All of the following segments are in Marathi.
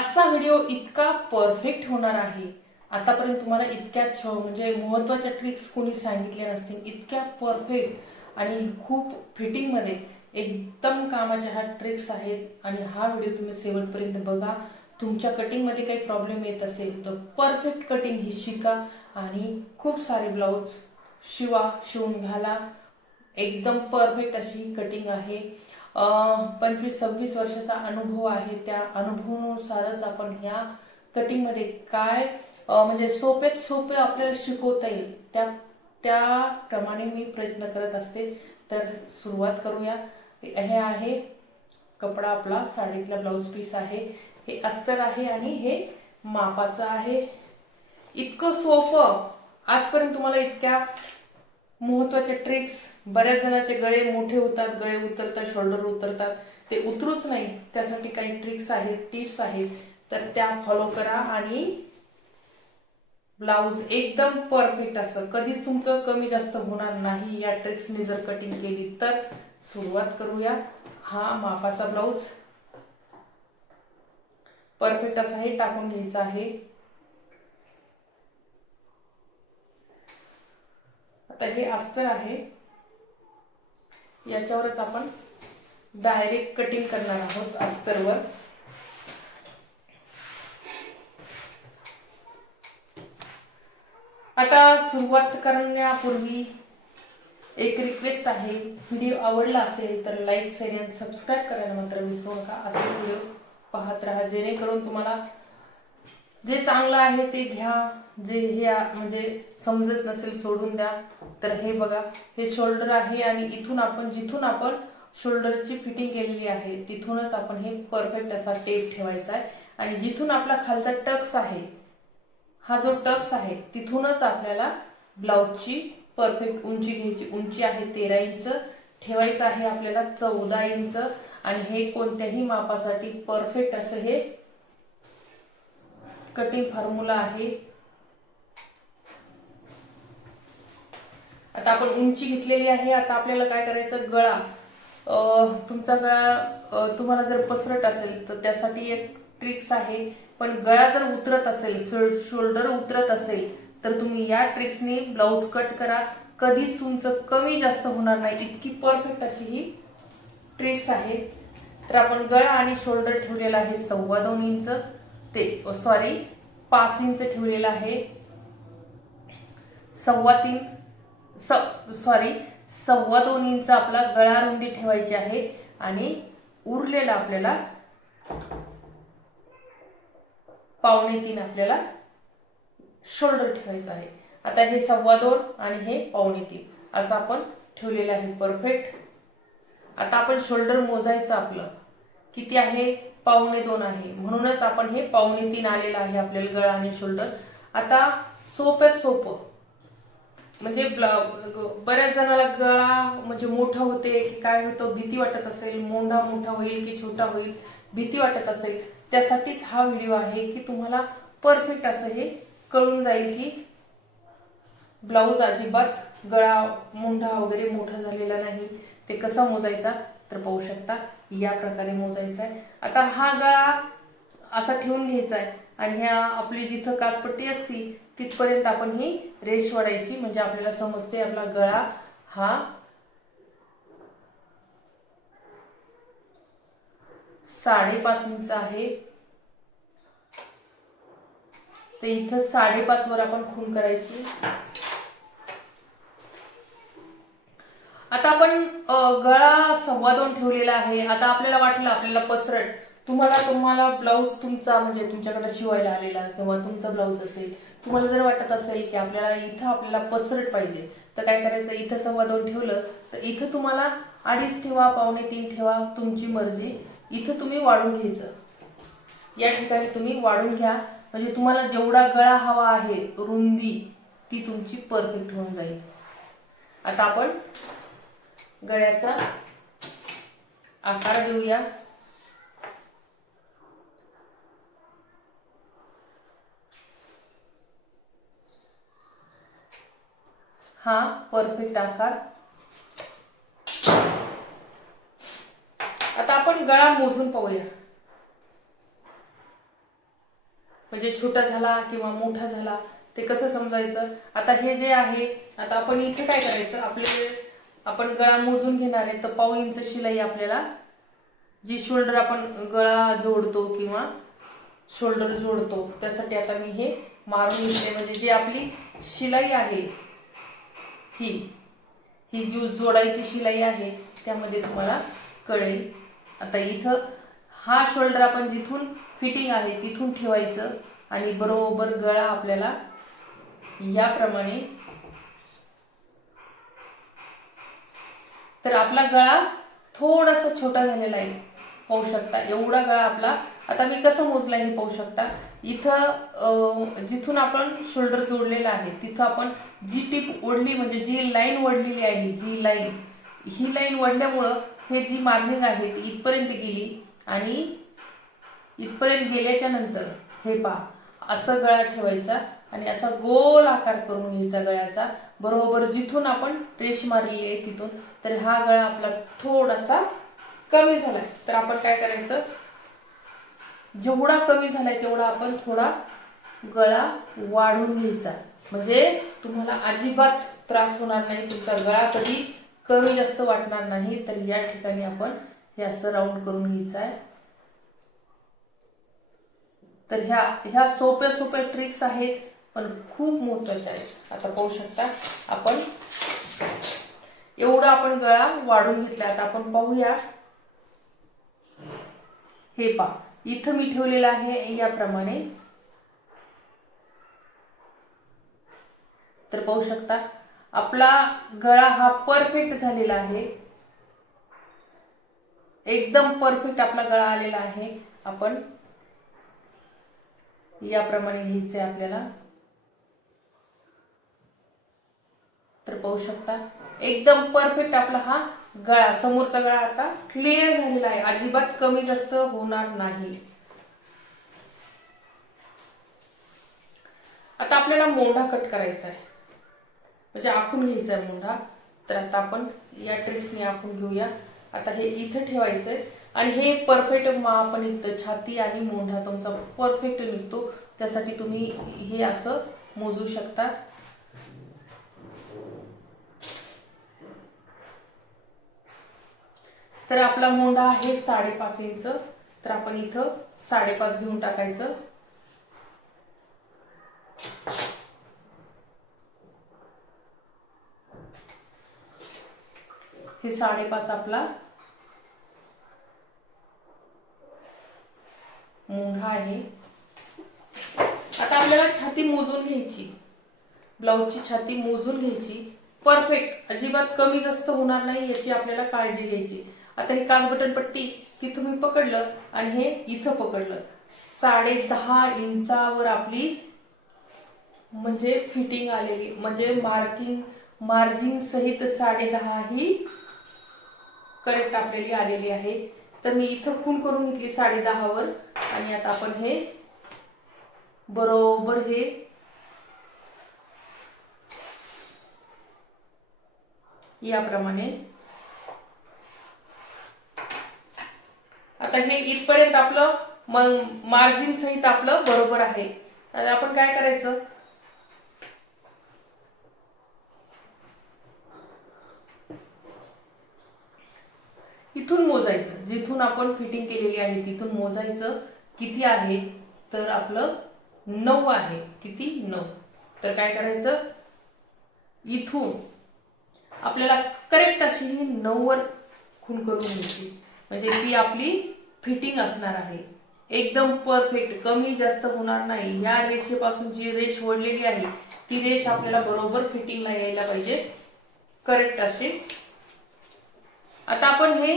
आजचा व्हिडिओ इतका परफेक्ट होणार आहे. आतापर्यंत तुम्हाला इतक्या छ म्हणजे महत्त्वाच्या ट्रिक्स कोणी सांगितल्या नसतील. इतक्या परफेक्ट आणि खूप फिटिंगमध्ये एकदम कामाच्या ह्या ट्रिक्स आहेत आणि हा व्हिडिओ तुम्ही शेवटपर्यंत बघा. तुमच्या कटिंगमध्ये काही प्रॉब्लेम येत असेल तर परफेक्ट कटिंग ही शिका आणि खूप सारे ब्लाऊज शिवा शिवून घाला. एकदम परफेक्ट अशी कटिंग आहे. पंचवीस सव्वीस वर्षाचा अनुभव आहे. त्या अनुभवानुसारच आपण ह्या कटिंगमध्ये काय म्हणजे सोप्यात सोपे आपल्याला शिकवता येईल त्या त्याप्रमाणे मी प्रयत्न करत असते. तर सुरुवात करूया. हे आहे कपडा आपला साडीतला ब्लाऊज पीस आहे. हे अस्तर आहे आणि हे मापाचं आहे. इतकं सोपं. आजपर्यंत तुम्हाला इतक्या महत्त्वाच्या ट्रिक्स बऱ्याच जणांचे गळे मोठे होतात गळे उतरतात शोल्डर उतरतात. ते उतरूच नाही. त्यासाठी काही ट्रिक्स आहेत टिप्स आहेत. तर त्या फॉलो करा आणि ब्लाऊज एकदम परफेक्ट असं. कधीच तुमचं कमी जास्त होणार नाही. या ट्रिक्सनी जर कटिंग केली तर सुरुवात करूया. हा मापाचा ब्लाऊज परफेक्ट असा हे टाकून घ्यायचा आहे. तर हे अस्तर आहे. याच्यावरच आपण डायरेक्ट कटिंग करणार आहोत अस्तरवर आता सुरुवात करण्यापूर्वी एक रिक्वेस्ट आहे. व्हिडिओ आवडला असेल तर लाईक शेअर आणि सबस्क्राईब करायला मात्र विसरू नका. असेच व्हिडिओ पाहत राहा. जेणेकरून तुम्हाला जे चांगलं आहे ते घ्या. जे हे म्हणजे समजत नसेल सोडून द्या तर हे बघा. हे शोल्डर आहे आणि इथून आपण जिथून आपण शोल्डरची फिटिंग केलेली आहे तिथूनच आपण हे परफेक्ट असा टेप ठेवायचा आहे. आणि जिथून आपला खालचा टक्स आहे हा जो टक्स आहे तिथूनच आपल्याला ब्लाऊजची परफेक्ट उंची घ्यायची. उंची आहे तेरा इंच ठेवायचं आहे आपल्याला चौदा इंच. आणि हे कोणत्याही मापासाठी परफेक्ट असं हे कटिंग फॉर्म्युला आहे. आता आपण उंची घेतलेली आहे आता आपल्याला काय करायचं? गळा. तुमचा गळा तुम्हाला जर पसरट असेल तर त्यासाठी एक ट्रिक्स आहे. पण गळा जर उतरत असेल शोल्डर उतरत असेल तर तुम्ही या ट्रिक्सने ब्लाऊज कट करा. कधीच तुमचं कमी जास्त होणार नाही. इतकी परफेक्ट अशी ही ट्रिक्स आहे. तर आपण गळा आणि शोल्डर ठेवलेला आहे सव्वा दोन इंच. ते सॉरी पाच इंच ठेवलेलं आहे. सव्वा तीन. स सॉरी सव्वा दोन इंच आपला गळा रुंदी ठेवायची आहे आणि उरलेला आपल्याला पावणे तीन आपल्याला शोल्डर ठेवायचं आहे. आता हे सव्वा दोन आणि हे पावणे तीन. असं आपण ठेवलेलं आहे. परफेक्ट आता आपण शोल्डर मोजायचं आपलं. किती आहे? पावणे दोन आहे. म्हणूनच आपण हे पावणे तीन आलेलं आहे आपल्याला गळा आणि शोल्डर आता सोप्यात सोपं. म्हणजे बऱ्याच जणाला गळा म्हणजे मोठा होते की काय होतं भीती वाटत असेल मोंढा मोठा होईल की छोटा होईल भीती वाटत असेल त्यासाठीच हा व्हिडिओ आहे की तुम्हाला परफेक्ट असं हे कळून जाईल की ब्लाऊज अजिबात गळा मोंढा वगैरे मोठा झालेला नाही. ते कसा मोजायचा तर पाहू शकता या प्रकारे मोजायचा आहे. आता हा गळा असा ठेवून घ्यायचा आहे. आणि ह्या आपली जिथं काचपट्टी असती तिथपर्यंत आपण ही रेष वाढायची म्हणजे आपल्याला समजते आपला गळा हा साडेपाच इंच आहे. तर इथं साडेपाच वर आपण खून करायची. आता आपण गळा सव्वा दोन ठेवलेला आहे. आता आपल्याला वाटलं आपल्याला पसरट तुम्हाला तुम्हाला ब्लाऊज तुमचा म्हणजे तुमच्याकडे शिवायला आलेला किंवा तुमचा ब्लाऊज असेल. तुम्हाला जर वाटत असेल की आपल्याला इथं आपल्याला पसरट पाहिजे तर काय करायचं? इथं सव्वा दोन ठेवलं तर इथं तुम्हाला अडीच ठेवा पावणे तीन ठेवा तुमची मर्जी. इथं तुम्ही वाढून घ्यायचं. या ठिकाणी तुम्ही वाढून घ्या. म्हणजे तुम्हाला जेवढा गळा हवा आहे रुंदी ती तुमची परफेक्ट होऊन जाईल. आता आपण गळ्याचा आकार देऊया. हा परफेक्ट आकार. आता आपण गळा मोजून पाहूया. म्हणजे छोटा झाला किंवा मोठा झाला ते कसं समजायचं? आता हे जे आहे आता आपण इथे काय करायचं? आपले आपण गळा मोजून घेणार आहे तर पाव इंच शिलाई आपल्याला जी शोल्डर आपण गळा जोडतो किंवा शोल्डर जोडतो त्यासाठी आता मी हे मारून घेतले. म्हणजे जी आपली शिलाई आहे ही ही जी जोडायची शिलाई आहे त्यामध्ये तुम्हाला कळेल. आता इथं हा शोल्डर आपण जिथून फिटिंग आहे तिथून ठेवायचं आणि बरोबर गळा आपल्याला याप्रमाणे. तर आपला गळा थोडासा छोटा झालेला आहे पाहू शकता. एवढा गळा आपला आता मी कसं मोजला हे पाहू शकता? इथं जिथून आपण शोल्डर जोडलेला आहे तिथं आपण जी टीप ओढली म्हणजे जी लाईन ओढलेली आहे ही लाईन ही लाईन ओढल्यामुळं हे जी मार्जिंग आहे ती इथपर्यंत गेली आणि इथपर्यंत गेल्याच्यानंतर हे पहा असं गळा ठेवायचा आणि असा गोल आकार करून घ्यायचा गळ्याचा. बरोबर जिथून आपण रेश मारलेली आहे तिथून तर हा गळा आपला थोडासा कमी झाला. तर आपण काय करायचं? जेवढा कमी झालाय तेवढा आपण थोडा गळा वाढून घ्यायचा. म्हणजे तुम्हाला अजिबात त्रास होणार नाही तुमचा गळा कधी कमी जास्त वाटणार नाही तर या ठिकाणी आपण हे असं राऊंड करून घ्यायचं आहे तर ह्या ह्या सोप्या सोप्या ट्रिक्स आहेत पण खूप महत्त्वाच्या आहेत. आता पाहू शकता आपण एवढा आपण गळा वाढून घेतला. आता आपण पाहूया. हे पा इथं मी ठेवलेलं आहे याप्रमाणे. तर पाहू शकता आपला गळा हा परफेक्ट झालेला आहे. एकदम परफेक्ट आपला गळा आलेला आहे. आपण याप्रमाणे घ्यायचं आहे आपल्याला. तर पाहू शकता एकदम परफेक्ट आपला हा गळा समोरचा गळा आता क्लिअर झालेला आहे. अजिबात कमी जास्त होणार नाही. आता आपल्याला मोंढा कट करायचा आहे. म्हणजे आखून घ्यायचा आहे मोंढा. तर आता आपण या ट्रेसने आखून घेऊया. आता हे इथं ठेवायचंय. आणि हे परफेक्ट माप निघतं छाती आणि मोंढा तुमचा परफेक्ट निघतो. त्यासाठी तुम्ही हे असं मोजू शकता. तर आपला मोंडा आहे साडेपाच इंच. तर आपण इथं साडेपाच घेऊन टाकायचं. हे साडेपाच आपला मोंढा आहे. आता आपल्याला छाती मोजून घ्यायची. ब्लाऊजची छाती मोजून घ्यायची. परफेक्ट. अजिबात कमी जास्त होणार नाही याची आपल्याला काळजी घ्यायची. आता हे काच बटन पट्टी तिथं मी पकडलं आणि हे इथं पकडलं. साडे दहा इंचावर आपली म्हणजे फिटिंग आलेली म्हणजे मार्किंग मार्जिन सहित साडे दहा ही करेक्ट आपल्याला आलेली आहे. तर मी इथं खून करून घेतली साडे दहावर आणि आता आपण हे बरोबर हे याप्रमाणे आता हे इथपर्यंत आपलं मार्जिन सहित आपलं बरोबर आहे. आपण काय करायचं? इथून मोजायचं. जिथून आपण फिटिंग केलेली आहे तिथून मोजायचं किती आहे तर आपलं नऊ आहे. किती? नऊ. तर काय करायचं? इथून आपल्याला करेक्ट अशी ही नऊवर खून करून घ्यायची. म्हणजे ती आपली फिटिंग असणार आहे. एकदम परफेक्ट कमी जास्त होणार नाही. या रेषेपासून जी रेष ओढलेली आहे ती रेष आपल्याला बरोबर फिटिंगला यायला पाहिजे. करेक्ट असे. आता आपण हे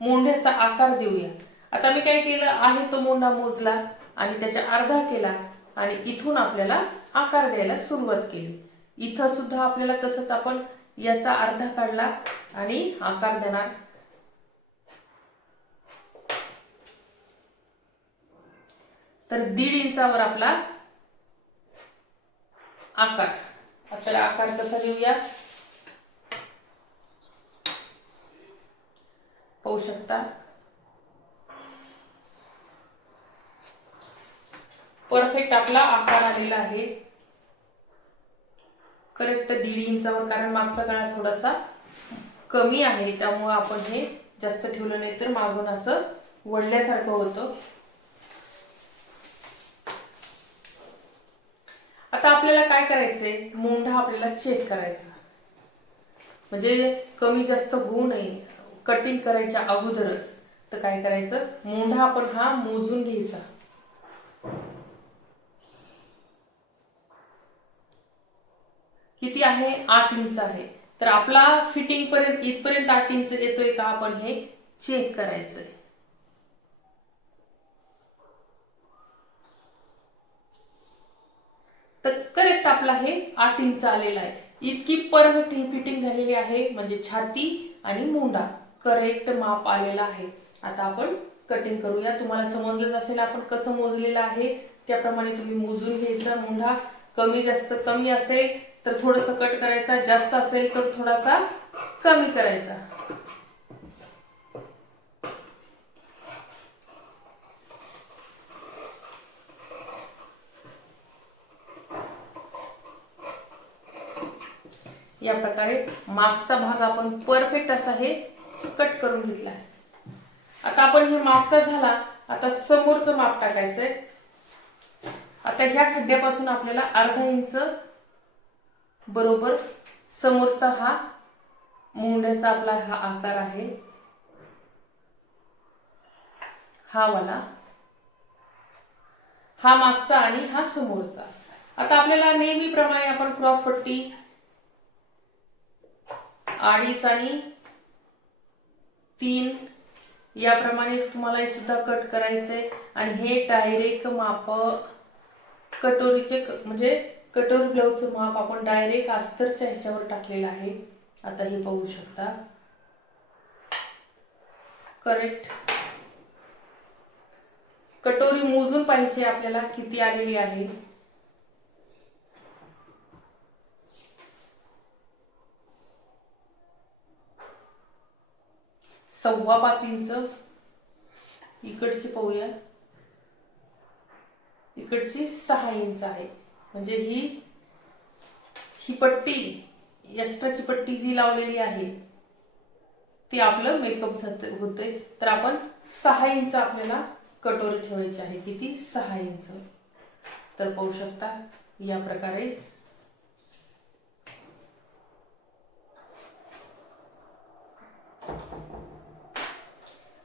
मोंढ्याचा आकार देऊया. आता मी काय केलं? आहे तो मोंढा मोजला आणि त्याच्या अर्धा केला आणि इथून आपल्याला आकार द्यायला सुरुवात केली. इथं सुद्धा आपल्याला तसंच आपण याचा अर्धा काढला आणि आकार देणार. तर दीड इंचावर आपला आकार. आता आकार कसा घेऊया पाहू शकता? परफेक्ट आपला आकार आलेला आहे. करेक्ट दीड इंचावर कारण मागचा गळा थोडासा कमी आहे त्यामुळं आपण हे जास्त ठेवलं नाही तर मागून असं वळल्यासारखं होतं. आता आपल्याला काय करायचंय? मोंढा आपल्याला चेक करायचा. म्हणजे कमी जास्त होऊ नये. कटिंग करायच्या अगोदरच. तर काय करायचं? मोंढा आपण हा मोजून घ्यायचा. किती आहे? आठ इंच आहे. तर आपला फिटिंग पर्यंत इथपर्यंत आठ इंच येतोय का? आपण हे चेक करायचंय. तर करेक्ट आपला हे आठ इंच आलेला आहे. इतकी परफेक्ट ही फिटिंग झालेली आहे म्हणजे छाती आणि मुंडा. करेक्ट माप आलेला आहे. आता आपण कटिंग करूया. तुम्हाला समजलंच असेल आपण कसं मोजलेलं आहे. त्याप्रमाणे तुम्ही मोजून घ्यायचा मुंढा कमी जास्त कमी असेल तर थोडस कट करायचा. जास्त असेल तर थोडासा कमी करायचा. या प्रकारे मागचा भाग आपण परफेक्ट असा हे कट करून घेतला आहे. आता आपण हे मागचा झाला आता समोरचं माप टाकायचंय. आता ह्या खड्ड्यापासून आपल्याला अर्धा इंच बरोबर समोरचा हा मुंड्याचा आपला हा आकार आहे. हा वाला. हा मागचा आणि हा समोरचा. आता आपल्याला नेहमीप्रमाणे आपण क्रॉस पट्टी अडीच आणि तीन याप्रमाणेच तुम्हाला हे सुद्धा कट करायचंय. आणि हे डायरेक्ट माप कटोरीचे क- म्हणजे कटोरी ब्लाऊजचं माप आपण डायरेक्ट अस्तरच्या ह्याच्यावर टाकलेलं आहे. आता हे पाहू शकता. करेक्ट कटोरी मोजून पाहिजे आपल्याला किती आलेली आहे. सव्वा पाच इंच. इकडची पाहूया. इकडची सहा इंच आहे. म्हणजे ही ही पट्टी एक्स्ट्राची पट्टी जी लावलेली आहे ती आपलं मेकअप जात होतंय. तर आपण सहा इंच आपल्याला कटोरी ठेवायची आहे. किती? सहा इंच. तर पाहू शकता या प्रकारे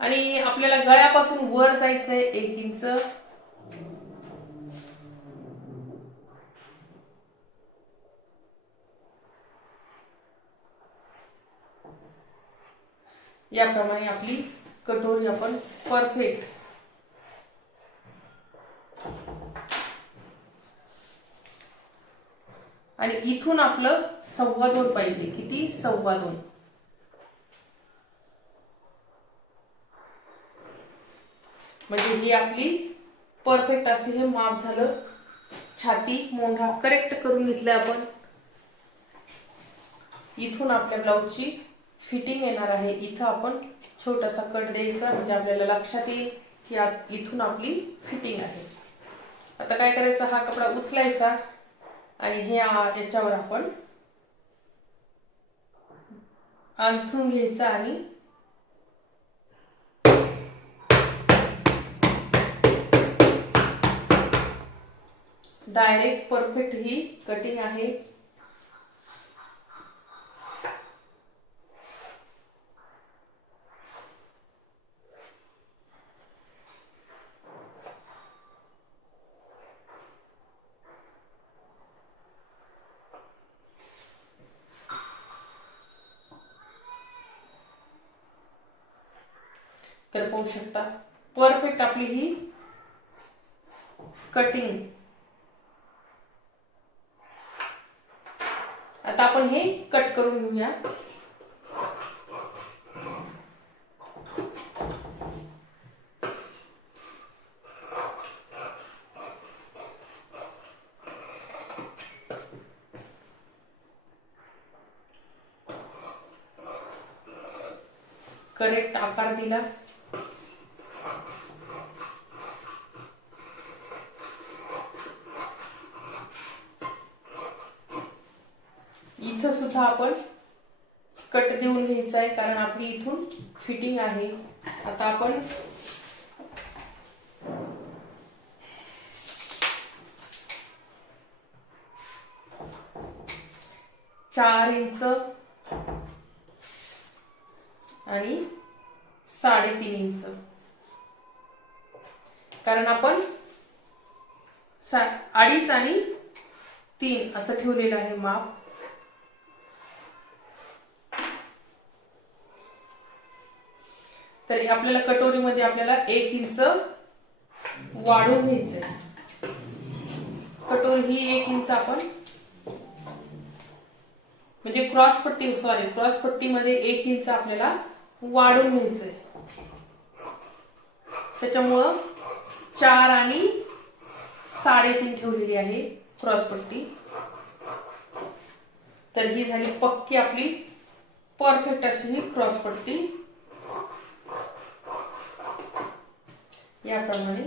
आणि आपल्याला गळ्यापासून वर जायचंय एक इंच. याप्रमाणे आपली कटोरी आपण परफेक्ट आणि इथून आपलं सव्वा दोन पाहिजे. किती? सव्वा दोन. म्हणजे ही आपली परफेक्ट असे हे माप झालं. छाती मोंढा करेक्ट करून घेतलं आपण. इथून आपल्या ब्लाऊजची फिटिंग येणार आहे. इथं आपण छोटासा कट द्यायचा. म्हणजे आपल्याला लक्षात येईल की इथून आपली फिटिंग आहे. आता काय करायचं? हा कपडा उचलायचा. आणि हे याच्यावर आपण अंथरून घ्यायचा आणि डायरेक्ट परफेक्ट ही कटिंग आहे. तर पाहू शकता परफेक्ट आपली ही कटिंग आता आपण हे कट करेक्ट आकार दिला इथं आपण कट देऊन घ्यायचा आपली इथून फिटिंग आहे. आता आपण चार इंच आणि साडेतीन इंच. कारण आपण सा अडीच आणि तीन असं ठेवलेलं आहे माप. तर आपल्याला कटोरीमध्ये आपल्याला एक इंच वाढून घ्यायचं कटोरी ही एक इंच आपण म्हणजे क्रॉस पट्टी सॉरी क्रॉस पट्टीमध्ये एक इंच आपल्याला वाढून घ्यायचंय. त्याच्यामुळं चार आणि साडेतीन ठेवलेली आहे क्रॉस पट्टी. तर ही झाली पक्की आपली परफेक्ट अशी ही क्रॉस याप्रमाणे.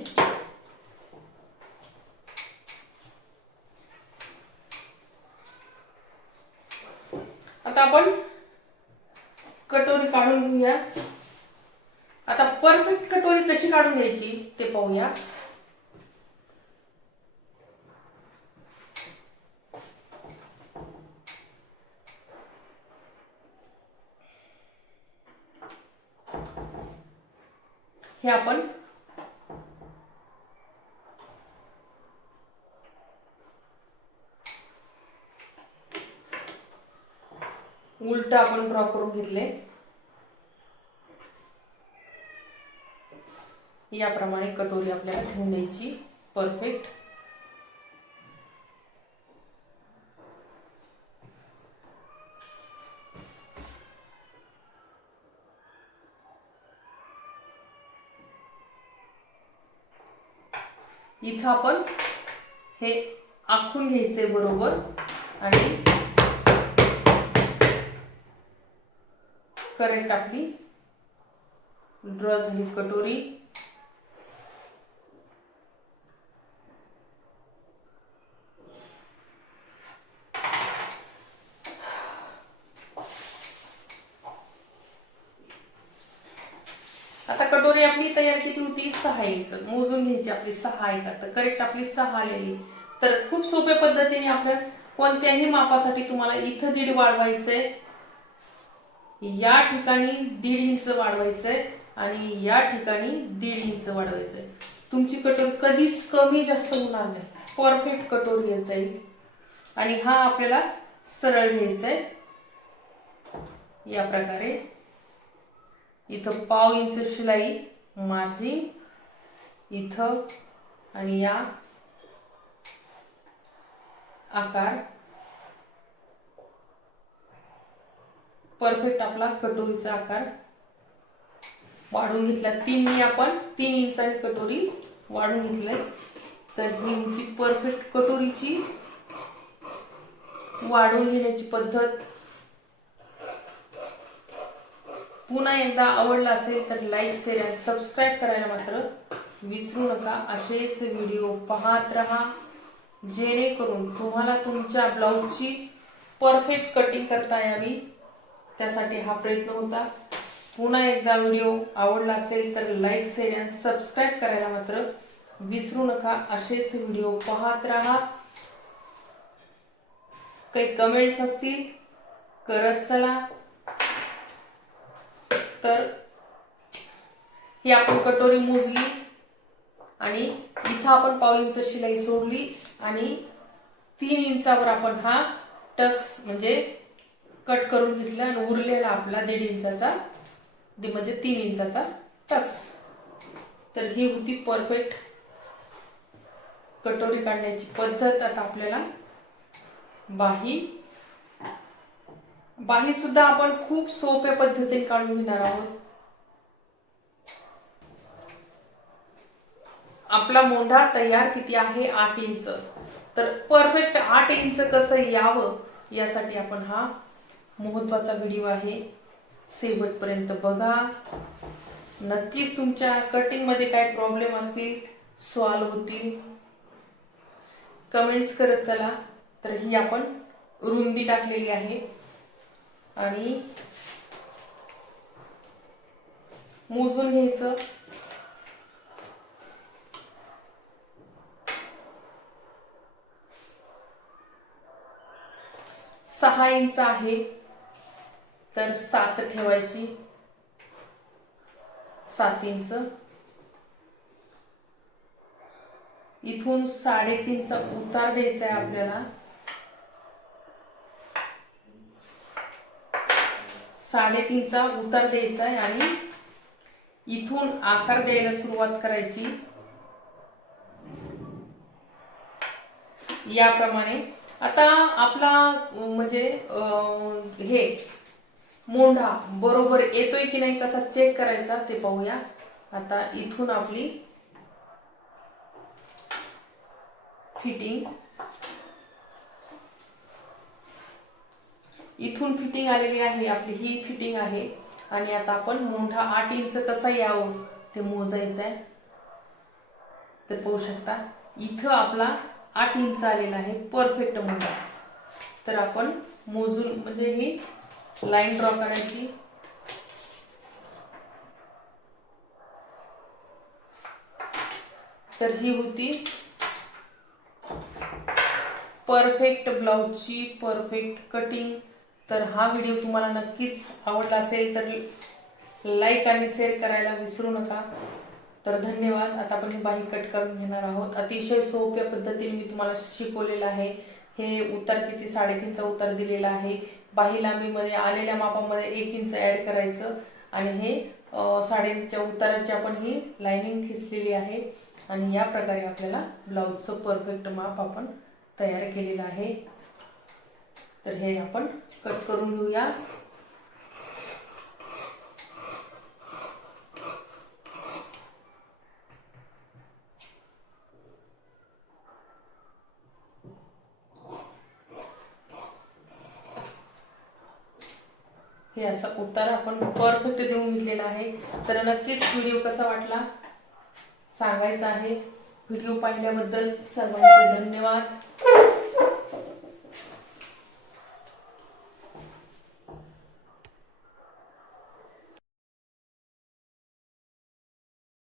आता आपण कटोरी काढून घेऊया. आता परफेक्ट कटोरी कशी काढून घ्यायची ते पाहूया. हे आपण उलट आपण ड्रॉ करून घेतले. याप्रमाणे कटोरी आपल्याला ठेवून द्यायची. परफेक्ट इथं आपण हे आखून घ्यायचंय बरोबर. आणि करेक्ट आपली ड्रॉ झाली कटोरी. आता कटोरी आपली तयार किती होती? सहा इंच. मोजून घ्यायची आपली सहा एक आता तर करेक्ट आपली सहा आलेली. तर खूप सोप्या पद्धतीने आपण कोणत्याही मापासाठी तुम्हाला इथं दीड वाढवायचंय. या ठिकाणी दीड इंच वाढवायचंय आणि या ठिकाणी दीड इंच वाढवायचंय. तुमची कटोरी कधीच कमी जास्त होणार नाही. परफेक्ट कटोरी घ्यायचा आहे आणि हा आपल्याला सरळ घ्यायचा आहे या प्रकारे. इथं पाव इंच शिलाई मार्जिन इथं आणि या आकार. परफेक्ट आपला कटोरीचा आकार. वाढून घेतला. तीन आपण तीन इंचाची कटोरी वाढून घेतलाय. तर ही होती परफेक्ट कटोरीची वाढून घेण्याची पद्धत. पुन्हा एकदा आवडला असेल तर लाईक शेअर आणि सबस्क्राईब करायला मात्र विसरू नका. असेच व्हिडिओ पाहत राहा. जेणेकरून तुम्हाला तुमच्या ब्लाऊजची परफेक्ट कटिंग करता यावी. त्यासाठी हा प्रयत्न होता. पुन्हा एकदा व्हिडिओ आवडला असेल तर लाईक शेअर आणि सबस्क्राईब करायला मात्र विसरू नका. असेच व्हिडिओ पाहत राहा. काही कमेंट्स असतील करत चला. तर ही आपण कटोरी मोजली आणि इथं आपण पाव इंच शिलाई सोडली आणि तीन इंचावर आपण हा टक्स म्हणजे कट करून घेतला आणि उरलेला आपला दीड इंचाचा म्हणजे तीन इंचाचा टक्स. तर ही होती परफेक्ट कटोरी काढण्याची पद्धत. आता आपल्याला बाही. बाही सुद्धा आपण खूप सोप्या पद्धतीने काढून घेणार आहोत. आपला मोंढा तयार किती आहे? आठ इंच. तर परफेक्ट आठ इंच कसं यावं? यासाठी आपण हा महत्त्वाचा व्हिडिओ आहे. शेवटपर्यंत बघा. नक्कीच तुमच्या कटिंगमध्ये काय प्रॉब्लेम असतील सॉल्व होतील. कमेंट्स करत चला. तर ही आपण रुंदी टाकलेली आहे. आणि मोजून घ्यायचं. सहा इंच आहे. तर सात ठेवायची. सात इंच. इथून साडेतीनचा उतार द्यायचा आहे आपल्याला. साडेतीनचा उतार द्यायचा आहे आणि इथून आकार द्यायला सुरुवात करायची. याप्रमाणे. आता आपला म्हणजे हे मोंढा बरोबर येतोय की नाही कसा चेक करायचा ते पाहूया. आता इथून आपली फिटिंग इथून फिटिंग आलेली आहे आपली ही फिटिंग आहे. आणि आता आपण मोंढा आठ इंच कसा यावं ते मोजायचं आहे तर पाहू शकता. इथं आपला आठ इंच आलेला आहे परफेक्ट मोठा तर आपण मोजून म्हणजे हे लाईन ड्रॉ करायची. तर ही होती परफेक्ट ब्लाऊजची परफेक्ट कटिंग. तर हा व्हिडिओ तुम्हाला नक्कीच आवडला असेल तर लाईक आणि शेअर करायला विसरू नका. तर धन्यवाद. आता आपण ही बाही कट करून घेणार आहोत. अतिशय सोप्या पद्धतीने मी तुम्हाला शिकवलेलं आहे. हे उतार किती? साडेतीनचा उतार दिलेला आहे. बाही लांबीमध्ये आलेल्या मापामध्ये एक इंच ॲड करायचं. आणि हे अं, साडेतीनच्या उताराची आपण ही लाईनिंग खिचलेली आहे. आणि या प्रकारे आपल्याला ब्लाऊजचं परफेक्ट माप आपण तयार केलेलं आहे. तर हे आपण कट करून घेऊया. हे असा उतार आपण परफेक्ट देऊन घेतलेला आहे. तर नक्कीच व्हिडिओ कसा वाटला? सांगायचा आहे. व्हिडिओ पाहिल्याबद्दल सर्वांचे धन्यवाद.